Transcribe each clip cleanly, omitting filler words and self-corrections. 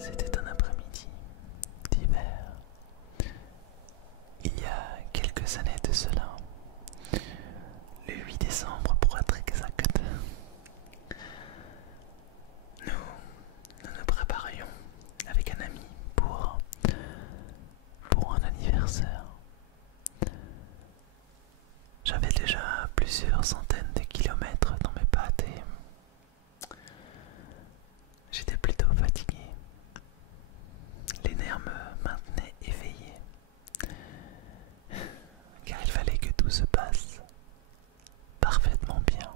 C'était un après-midi d'hiver, il y a quelques années de cela, le 8 décembre pour être exact. Nous nous préparions avec un ami pour un anniversaire. J'avais déjà plusieurs centaines de kilomètres dans mes pattes et j'étais plutôt fatigué. Les nerfs me maintenaient éveillé, car il fallait que tout se passe parfaitement bien.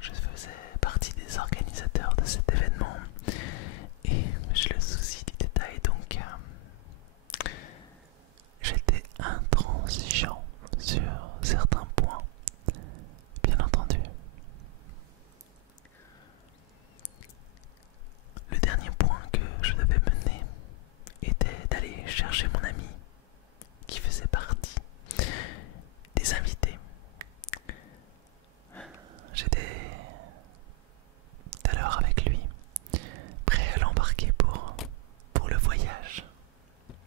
Je faisais partie des organisateurs de cet événement et j'ai le souci du détail, donc j'étais intransigeant sur certains points, bien entendu. Le dernier point que je devais mener était d'aller chercher mon ami qui faisait partie des invités. J'étais tout à l'heure avec lui, prêt à l'embarquer pour le voyage,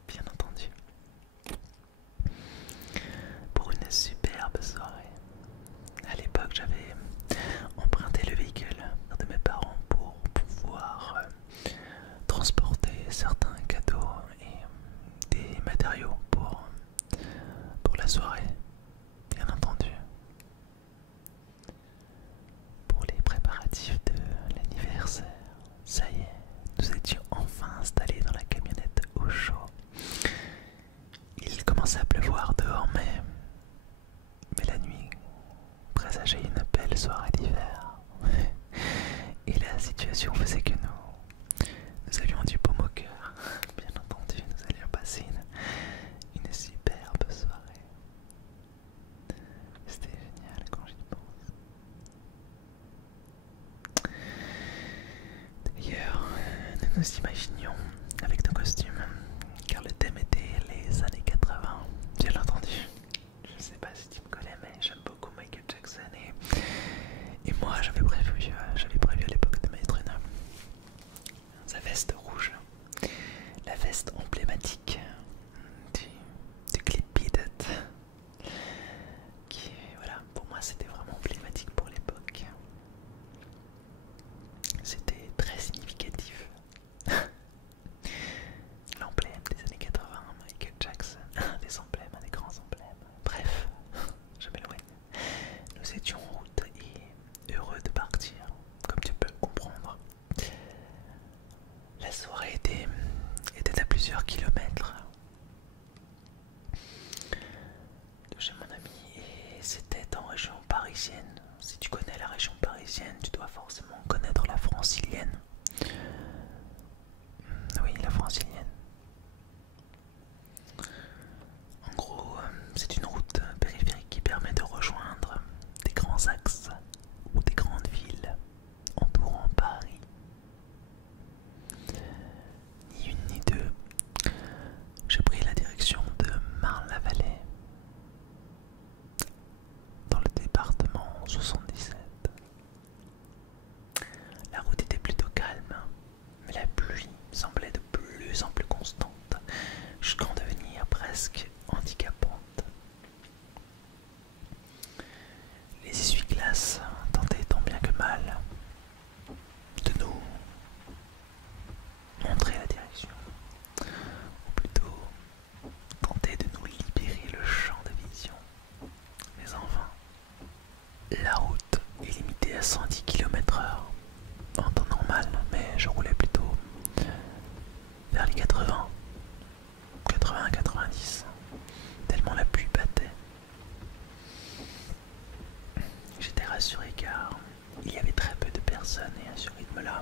bien entendu. Pour une superbe soirée. À l'époque, j'avais emprunté le véhicule de mes parents pour pouvoir transporter certains cadeaux et des matériaux pour la soirée, bien entendu. Pour les préparatifs de l'anniversaire, ça y est, nous étions enfin installés dans la camionnette au chaud. Il commençait à pleuvoir dehors, mais la nuit présageait une belle soirée d'hiver. Et la situation faisait que nous avions du baume au cœur. Bien entendu, nous allions passer une superbe soirée. C'était génial quand j'y pense. D'ailleurs, nous nous imaginions avec nos costumes, car le thème était les années 80, bien entendu. Je ne sais pas si tu me connais, mais j'aime beaucoup Michael Jackson et moi j'avais prévu à l'époque de mettre sa veste rouge, la veste emblématique du clip Beat It, qui, voilà, pour moi c'était vraiment emblématique pour l'époque. C'était très significatif. L'emblème des années 80, Michael Jackson, un des emblèmes, un des grands emblèmes. Bref, je m'éloigne. Nous étions en route et heureux de partir, comme tu peux le comprendre. La soirée était à plusieurs kilomètres de chez mon ami et c'était en région parisienne. Si tu connais la région parisienne, tu dois forcément connaître la francilienne. Oui, la francilienne. En gros, c'est une route périphérique qui permet de rejoindre des grands axes ou des grandes villes entourant Paris. Ni une ni deux, j'ai pris la direction de Marne-la-Vallée, dans le département 77. La route était plutôt calme, mais la pluie semblait de plus en plus constante, jusqu'à en devenir presque handicapante. Les essuie-glaces tentaient tant bien que mal de nous montrer la direction, ou plutôt tenter de nous libérer le champ de vision. Mais enfin, la route est limitée à 110 km/h en temps normal, mais je roulais plutôt vers les 80-90, tellement la pluie battait. J'étais rassuré car il y avait très peu de personnes et à ce rythme-là,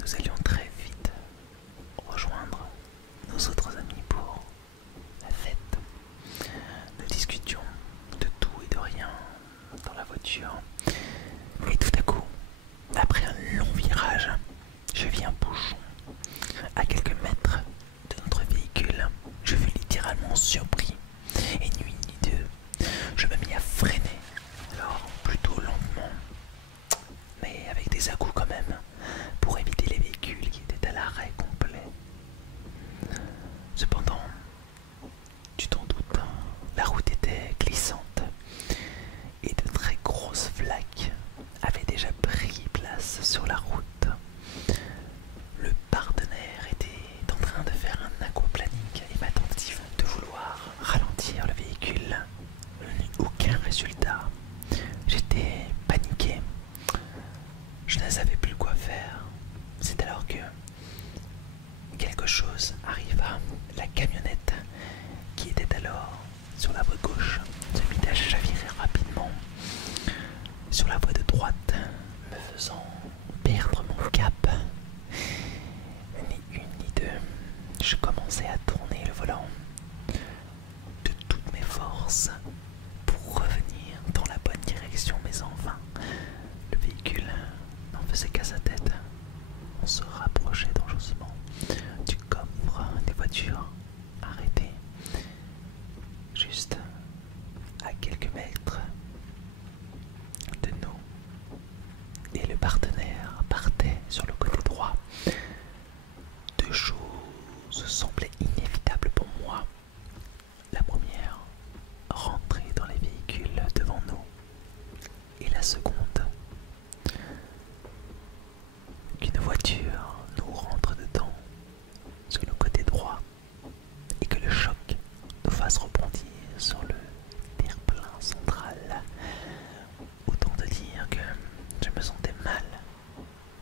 nous allions très vite rejoindre nos autres amis pour la fête. Nous discutions de tout et de rien dans la voiture et tout à coup, après un long virage, je vis un bouchon à quelques mètres de notre véhicule. Je fus littéralement surpris et ni une ni deux, je me mis à freiner, alors plutôt lentement, mais avec des à-coups quand même, pour éviter les véhicules qui étaient à l'arrêt complet. Cependant, tu t'en doutes, la route était glissante et de très grosses flaques avaient déjà pris place sur la route. Le partenaire était en train de faire un aquaplaning et ma tentative de vouloir ralentir le véhicule n'eut aucun résultat. J'étais paniqué, je ne savais plus quoi faire. C'est alors que quelque chose arriva. La camionnette qui était alors sur la voie gauche se mit à chavirer rapidement sur la voie de droite, me faisant perdre mon cap. Ni une ni deux, je commençais à tourner le volant de toutes mes forces pour revenir dans la bonne direction, mais enfin, le véhicule n'en faisait qu'à sa tête. On se rapprochait dangereusement du coffre des voitures arrêtées, juste à quelques mètres de nous, et le partenaire partait sur le côté droit. Deux choses semblaient inévitables pour moi. La première, rentrer dans les véhicules devant nous, et la seconde, qu'une voiture nous rentre dedans sur le côté droit et que le choc nous fasse rebondir sur le terre-plein central. Autant te dire que je me sentais mal.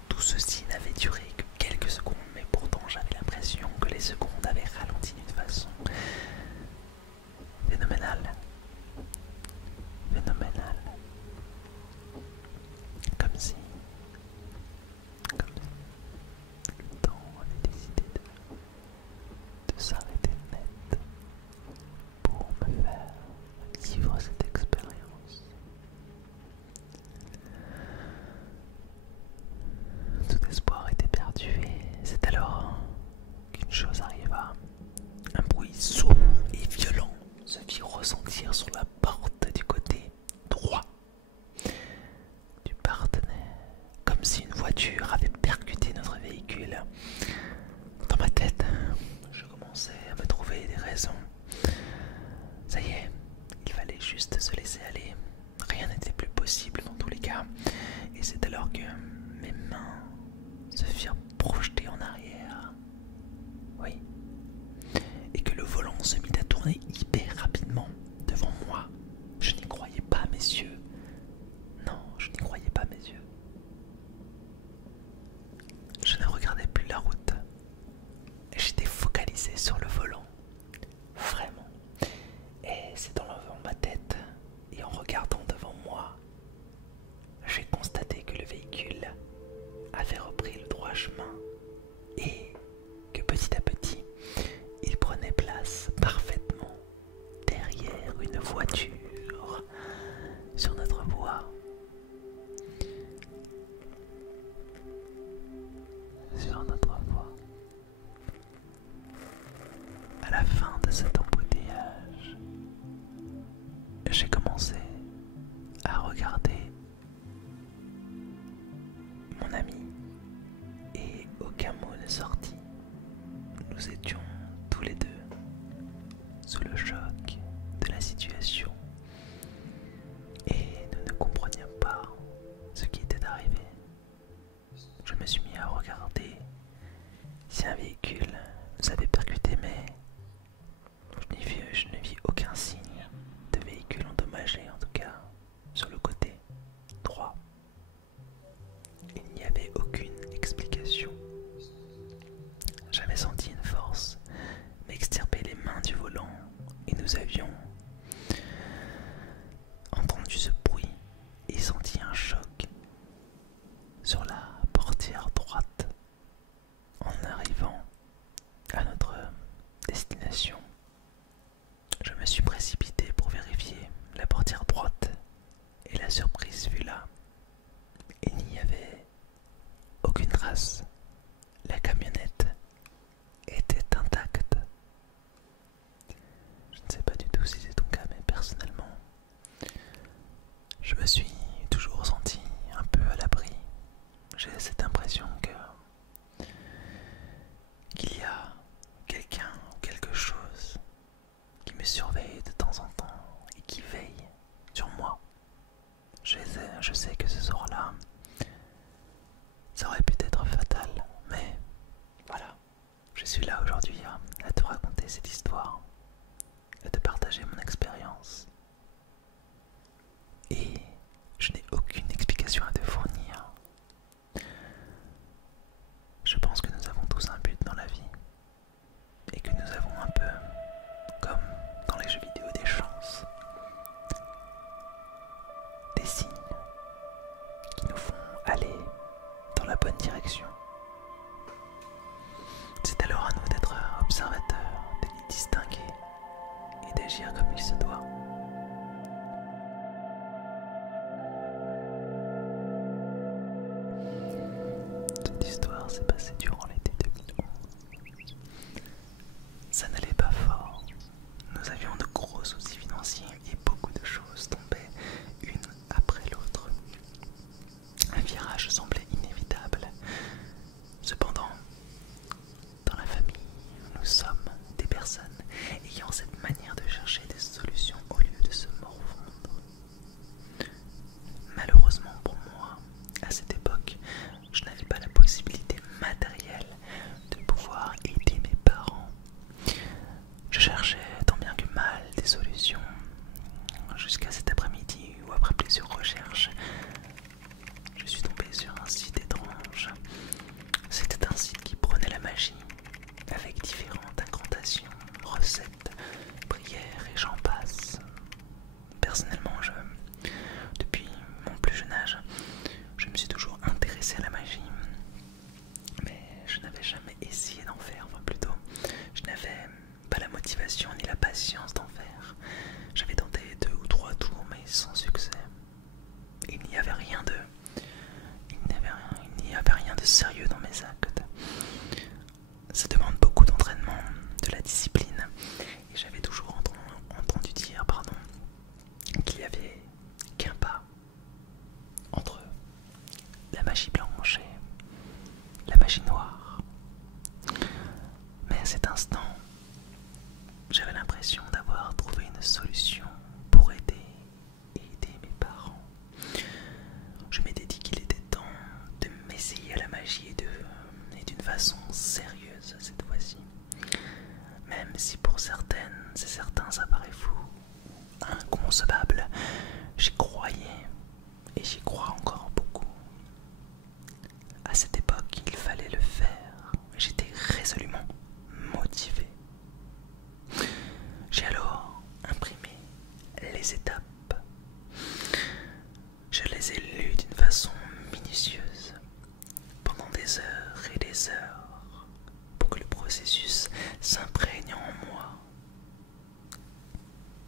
Tout ceci n'avait duré que quelques secondes, mais pourtant j'avais l'impression que les secondes avaient ralenti d'une façon phénoménale. Phénoménale. Comme si le temps avait décidé de s'arrêter net pour me faire vivre cette expérience. Tout espoir était perdu et c'est alors qu'une chose arriva. Un bruit sourd et violent se fit ressentir sur la porte du côté droit du partenaire, comme si une voiture avait percuté notre véhicule. Dans ma tête, je commençais à me trouver des raisons. Ça y est, il fallait juste se laisser aller. Rien n'était plus possible dans tous les cas. Et c'est alors que mes mains se firent projeter en arrière. Oui. Et que le volant se mit à tourner hyper rapidement devant moi. Je n'y croyais pas à mes yeux. Non, je n'y croyais pas à mes yeux. Je ne regardais plus la route. J'étais focalisé sur le volant. Vraiment. Et c'est dans ma tête et en regardant devant moi, j'ai constaté que le véhicule avait repris le droit chemin et que petit à petit, il prenait place parfaitement derrière une voiture sur notre voie. Sur notre voie. À la fin de cet embouteillage, j'ai commencé à regarder mon ami et aucun mot ne sortit. Nous étions tous les deux sous le choc de la situation et nous ne comprenions pas ce qui était arrivé. Je me suis mis à regarder si un véhicule nous avait percuté, mais je ne vis aucun signe de véhicule endommagé, en tout cas sur le côté droit. Il n'y avait aucune explication. J'avais senti une force m'extirper les mains du volant et nous avions entendu ce bruit et senti un choc sur la portière droite en arrivant à notre destination. Je me suis précipité pour vérifier la portière droite et la surprise fut là. Il n'y avait aucune trace. La camionnette était intacte. Je ne sais pas du tout si c'est ton cas, mais personnellement, je me suis toujours senti un peu à l'abri Je sais que ce soir-là, ça aurait pu être fatal, mais voilà, je suis là aujourd'hui à te raconter cette histoire, à te partager mon expérience. Et je n'ai aucune explication à te fournir. Je pense que nous avons tous un but dans la vie et que nous avons un peu, comme dans les jeux vidéo, des chances, des signes qui nous font aller dans la bonne direction. C'est alors à nous d'être observateurs, de les distinguer et d'agir comme il se doit. Cette histoire s'est passée durant l'été 2011. Ça n'allait pas fort. Nous avions de gros soucis financiers et beaucoup de choses tombaient une après l'autre. Un virage semblait inévitable. Cependant, dans la famille, nous sommes des personnes ayant cette manière de chercher des solutions au lieu de se morfondre. Malheureusement pour moi, à cette époque, je n'avais pas la possibilité matérielle de pouvoir aider mes parents. Je cherchais tant bien que mal des solutions jusqu'à cet après-midi où, après plusieurs recherches, je suis tombé sur un site étrange. C'était un site qui prenait la magie avec différentes incantations, recettes, prières et j'en passe. Personnellement, depuis mon plus jeune âge, je me suis toujours intéressé à la magie, mais je n'avais jamais essayé d'en faire, enfin plutôt, je n'avais pas la motivation ni la patience d'en faire. J'avais tenté 2 ou 3 tours, mais sans succès. Il n'y avait rien de sérieux dans mes actes. Ça demande beaucoup d'entraînement, de la discipline, et j'avais toujours entendu dire qu'il y avait qu'un pas entre la magie blanche et la magie noire. Mais à cet instant, j'avais l'impression d'avoir trouvé une solution pour aider mes parents. Je m'étais dit qu'il était temps de m'essayer à la magie et d'une façon sérieuse cette fois-ci. Même si pour certaines et certains ça paraît fou, inconcevable, j'y croyais et j'y crois encore beaucoup. À cette époque, il fallait le faire. J'étais résolument motivé. J'ai alors imprimé les étapes. Je les ai lues d'une façon minutieuse pendant des heures et des heures pour que le processus s'imprègne en moi.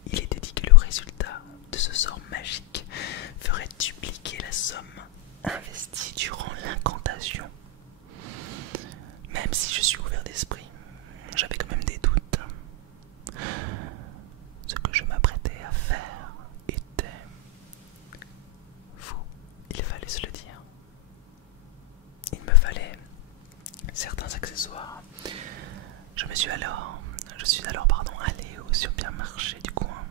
Il était dit que le résultat de ce sort magique ferait dupliquer la somme investie durant l'incantation. Même si je suis ouvert d'esprit, j'avais quand même des doutes. Ce que je m'apprêtais à faire était fou, il fallait se le dire. Il me fallait certains accessoires. Je suis alors allé au supermarché du coin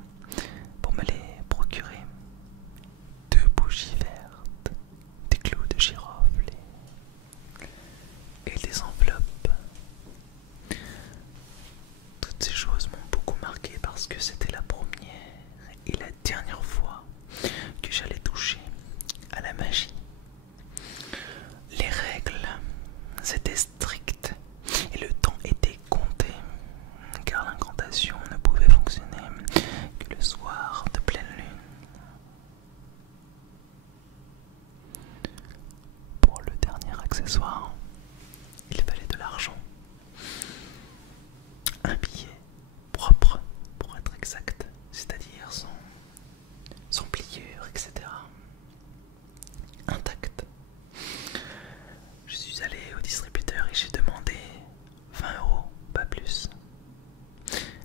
pour me les procurer. 2 bougies vertes, des clous de girofle et des enveloppes. Toutes ces choses m'ont beaucoup marqué parce que c'était la première et la dernière fois que j'allais toucher à la magie. Les règles, c'était strict et le temps était compté, car l'incantation ne pouvait fonctionner que le soir de pleine lune. Pour le dernier accessoire, il fallait de l'argent. Un billet propre, pour être exact, c'est-à-dire sans pliure, etc. Intact. Je suis allé au distributeur et j'ai demandé 20 €, pas plus.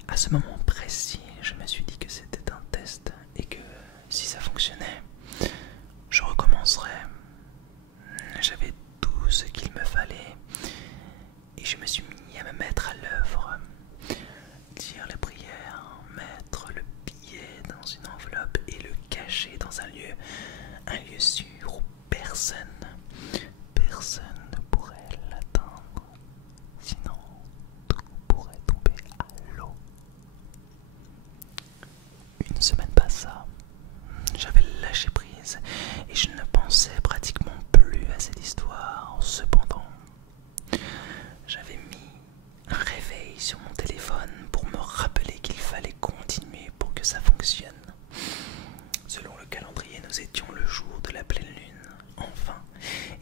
À ce moment précis, je me suis dit que c'était un test et que si ça fonctionnait, je recommencerais. J'avais tout ce qu'il me fallait et je me suis mis à me mettre à l'œuvre. Dire les prières, mettre le billet dans une enveloppe et le cacher dans un lieu sûr et je ne pensais pratiquement plus à cette histoire. Cependant, j'avais mis un réveil sur mon téléphone pour me rappeler qu'il fallait continuer pour que ça fonctionne. Selon le calendrier, nous étions le jour de la pleine lune, enfin,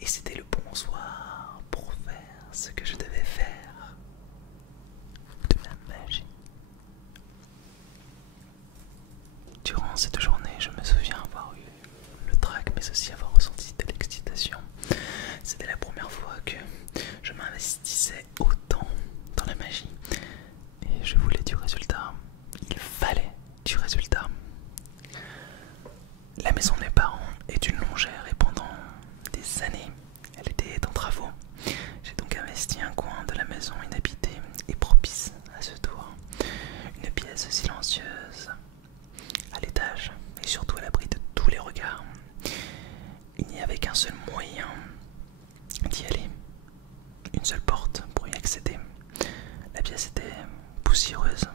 et c'était le bon soir pour faire ce que je devais faire. De la magie. Durant cette journée, je me souviens avoir eu le trac, mais aussi avoir ressenti de l'excitation. C'était la première fois que je m'investissais autant dans la magie. Et je voulais du résultat. Il fallait du résultat. La maison de mes parents est une longère et pendant des années, elle était en travaux. J'ai donc investi un coin de la maison inhabitée et propice à ce tour. Une pièce silencieuse à l'étage et surtout à l'abri de tous les regards. Il n'y avait qu'un seul moyen d'y aller, une seule porte pour y accéder. La pièce était poussiéreuse,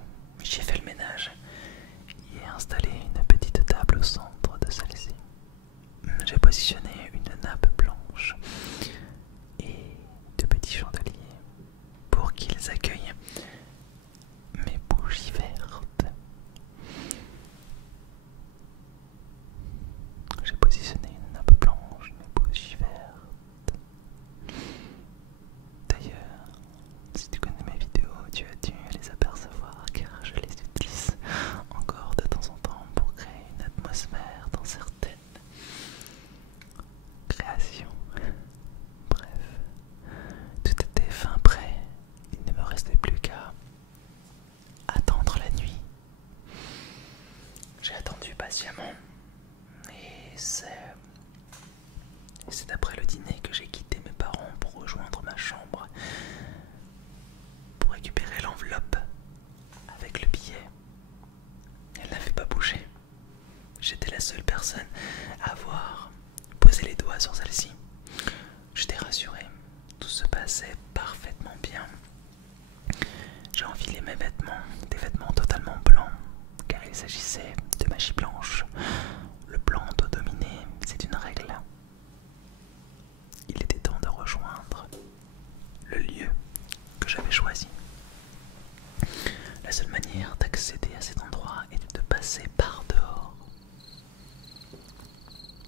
j'y ai fait le ménage, y ai installé une petite table au centre de celle-ci. J'ai positionné une nappe blanche et de petits chandeliers pour qu'ils accueillent mes bougies vertes. J'ai positionné une nappe blanche, mes bougies vertes. D'ailleurs, si tu connais mes vidéos, tu as dû les apercevoir car je les utilise encore de temps en temps pour créer une atmosphère dans certaines créations. Bref, tout était fin prêt, il ne me restait plus qu'à attendre la nuit. J'ai attendu patiemment et c'est après le dîner que j'ai quitté mes parents pour rejoindre ma chambre pour récupérer l'enveloppe avec le billet. Elle n'avait pas bougé. J'étais la seule personne à avoir posé les doigts sur celle-ci. J'étais rassuré, tout se passait parfaitement bien. J'ai enfilé mes vêtements, des vêtements totalement blancs, car il s'agissait de magie blanche. Le blanc doit dominer, c'est une règle. Il était temps de rejoindre le lieu que j'avais choisi. La seule manière d'accéder à cet endroit était de passer par dehors.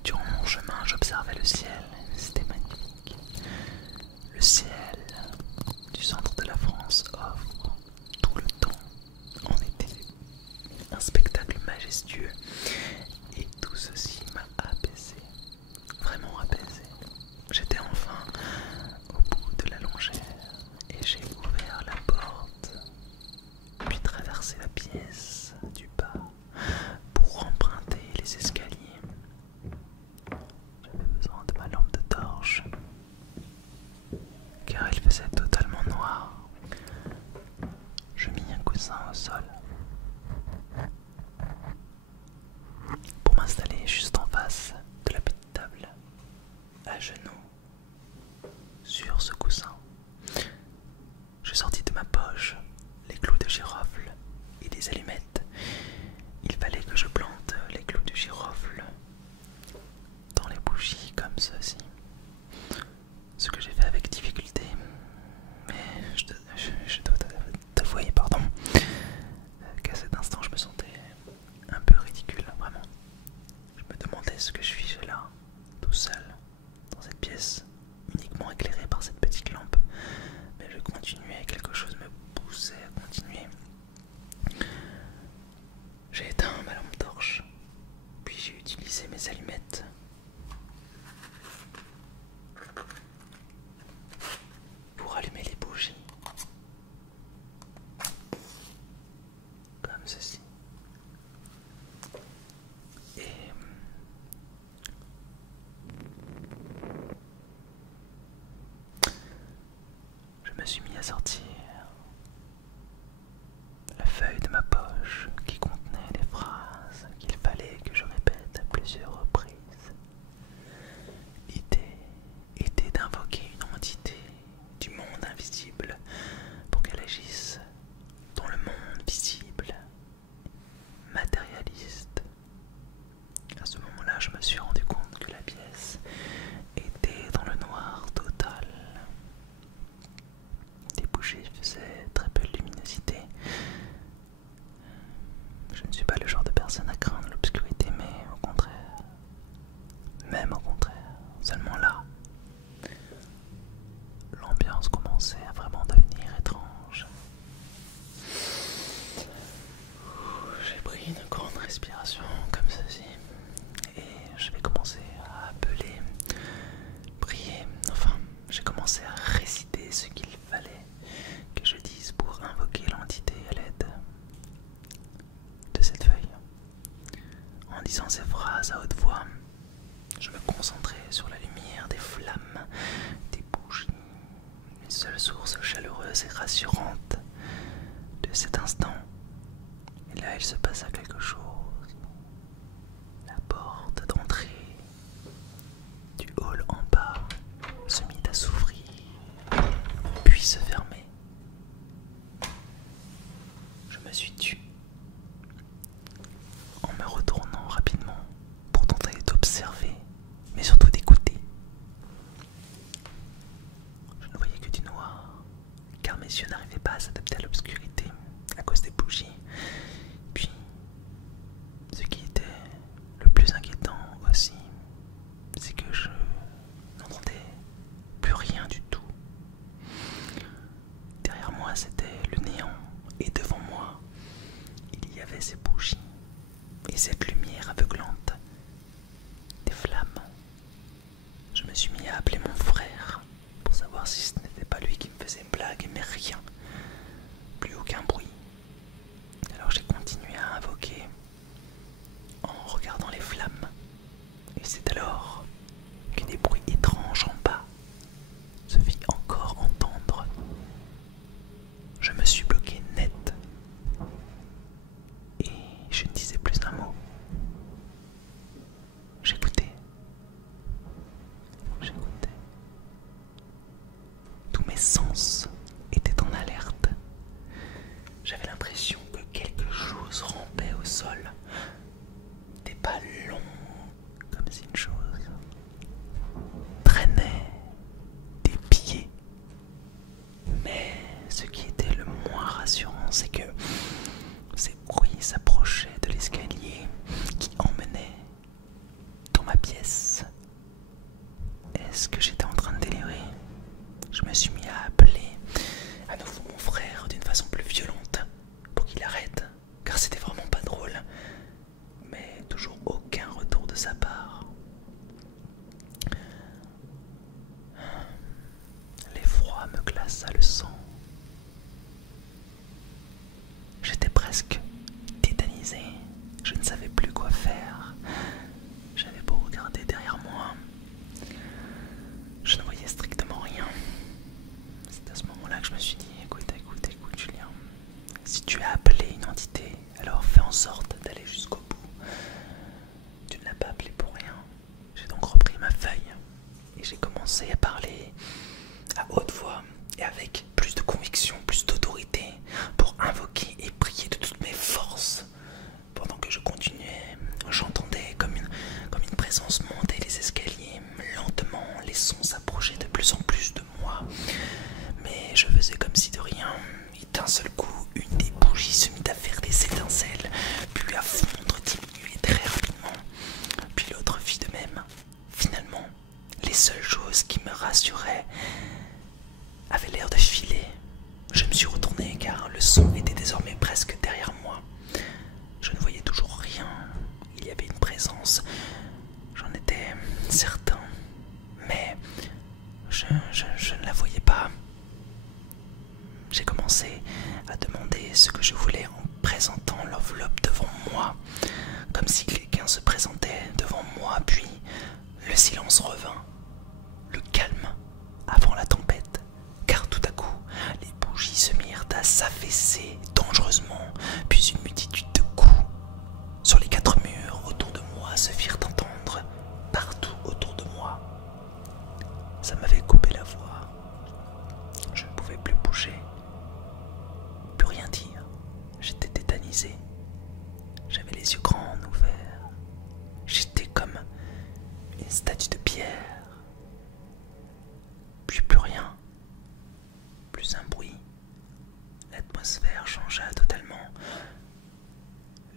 Durant mon chemin, j'observais le ciel, c'était magnifique. Le ciel du centre de la France offre tout le temps, en été, un spectacle majestueux. Et tout ceci m'a apaisé, vraiment apaisé. J'étais enfin au bout de la longère et j'ai ouvert la porte, puis traversé la pièce du bas pour emprunter les escaliers. J'avais besoin de ma lampe de torche car il faisait totalement noir. Je mis un coussin au sol pour m'installer juste en face de la petite table, à genoux sur ce coussin. Je sortis de ma poche les clous de girofle et des allumettes. Il fallait que je plante les clous de girofle dans les bougies comme ceci. Ce que j'ai fait avec difficulté, mais je dois t'avouer, pardon, qu'à cet instant je me sentais un peu ridicule, vraiment. Je me demandais ce que je faisais là, tout seul, dans cette pièce, uniquement éclairée par cette petite lampe. Mais je continuais, quelque chose me poussait à continuer. J'ai éteint ma lampe torche, puis j'ai utilisé mes allumettes. Pour allumer les bougies. Comme ceci. Et je me suis mis à sortir la feuille de ma poche qui contenait les phrases qu'il fallait que je répète à plusieurs reprises. L'idée était d'invoquer une entité du monde invisible pour qu'elle agisse dans le monde visible, matérialiste. À ce moment-là, je me suis rendu compte que la pièce j'ai commencé à réciter ce qu'il fallait que je dise pour invoquer l'entité à l'aide de cette feuille. En disant ces phrases à haute voix, je me concentrais sur la lumière des flammes, des bougies, une seule source chaleureuse et rassurante de cet instant. Et là, il se passa quelque chose. La porte d'entrée du hall en bas se mit à s'ouvrir, puis se fermer. Je me suis tue en me retournant rapidement pour tenter d'observer, mais surtout d'écouter. Je ne voyais que du noir, car mes yeux n'arrivaient pas à s'adapter à l'obscurité à cause des bougies. Puis, ce qui était le plus inquiétant aussi, c'est que je n'entendais plus rien du tout. Derrière moi, c'était le néant, et devant moi, il y avait ces bougies et cette lumière aveuglante, des flammes. Je me suis mis à appeler mon frère pour savoir si ce n'était pas lui qui me faisait une blague, mais rien, plus aucun bruit. Alors j'ai continué à invoquer en regardant les flammes, et c'est alors que des bruits étranges en bas se fit encore entendre. Je me suis bloqué net et je ne disais plus un mot. J'écoutais. Tous mes sens étaient en alerte. J'avais l'impression que quelque chose rampait au sol. Des pas longs, comme si une chose traînait des pieds. Mais ce qui était le moins rassurant, c'est que ces bruits s'approchaient de l'escalier qui emmenait dans ma pièce. Est-ce que j'étais en train de délirer? Je me suis mis à appeler à nouveau mon frère d'une façon plus violente pour qu'il arrête, car c'était vraiment pas drôle. Mais toujours aucun retour de sa part. L'effroi me glaça le sang. J'étais presque tétanisé. Je ne savais plus quoi faire. J'avais beau regarder derrière moi, je ne voyais strictement rien. C'est à ce moment-là que je me suis dit, écoute Julien, si tu as appelé une entité, alors fais en sorte d'aller jusqu'au bout. Tu ne l'as pas appelé pour rien. J'ai donc repris ma feuille et j'ai commencé à parler à haute voix et avec plus de conviction, plus d'autorité, pour invoquer et prier de toutes mes forces. Pendant que je continuais, j'entendais comme une présence monter les escaliers. Lentement, les sons s'approchaient de plus en plus de moi. Mais je faisais comme si de rien. Et d'un seul coup, une des bougies se mit à faire des étincelles, puis à fondre, diminuer très rapidement. Puis l'autre fit de même. Finalement, les seules choses qui me rassuraient avaient l'air de filer. Je me suis retourné car le son était désormais presque derrière moi. Je ne voyais toujours rien. Il y avait une présence, j'en étais certain, mais je ne la voyais pas. J'ai commencé à demander ce que je voulais en présentant l'enveloppe devant moi, comme si quelqu'un se présentait devant moi, puis le silence revint, le calme avant la tempête, car tout à coup, les bougies se mirent à s'affaisser dangereusement, puis une multitude de coups sur les 4 murs autour de moi se firent entendre, partout autour de moi. Ça m'avait coupé la voix. Je ne pouvais plus bouger, plus rien dire. J'étais tétanisé. J'avais les yeux grands ouverts. J'étais comme une statue de pierre. Puis plus rien, plus un bruit. L'atmosphère changea totalement.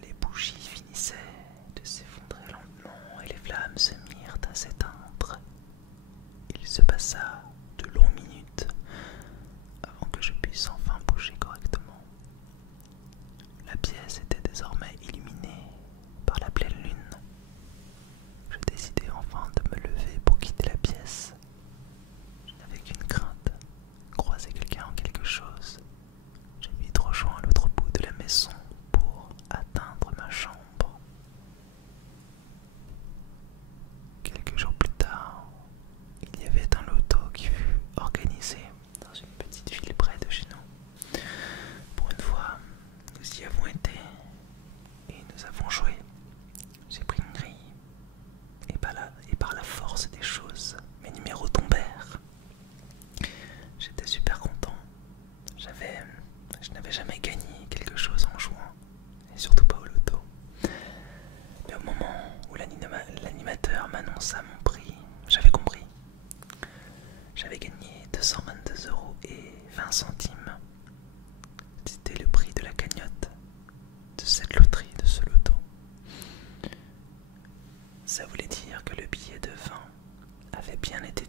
Les bougies finissaient de s'effondrer lentement et les flammes se mirent à s'éteindre. Il se passa de longues minutes avant que je puisse enfin bouger correctement. La pièce était désormais illuminée par la pleine lune. Je décidai enfin de me lever pour quitter la pièce. Je n'avais qu'une J'avais gagné 222 euros et 20 centimes. C'était le prix de la cagnotte de cette loterie, de ce loto. Ça voulait dire que le billet de 20 avait bien été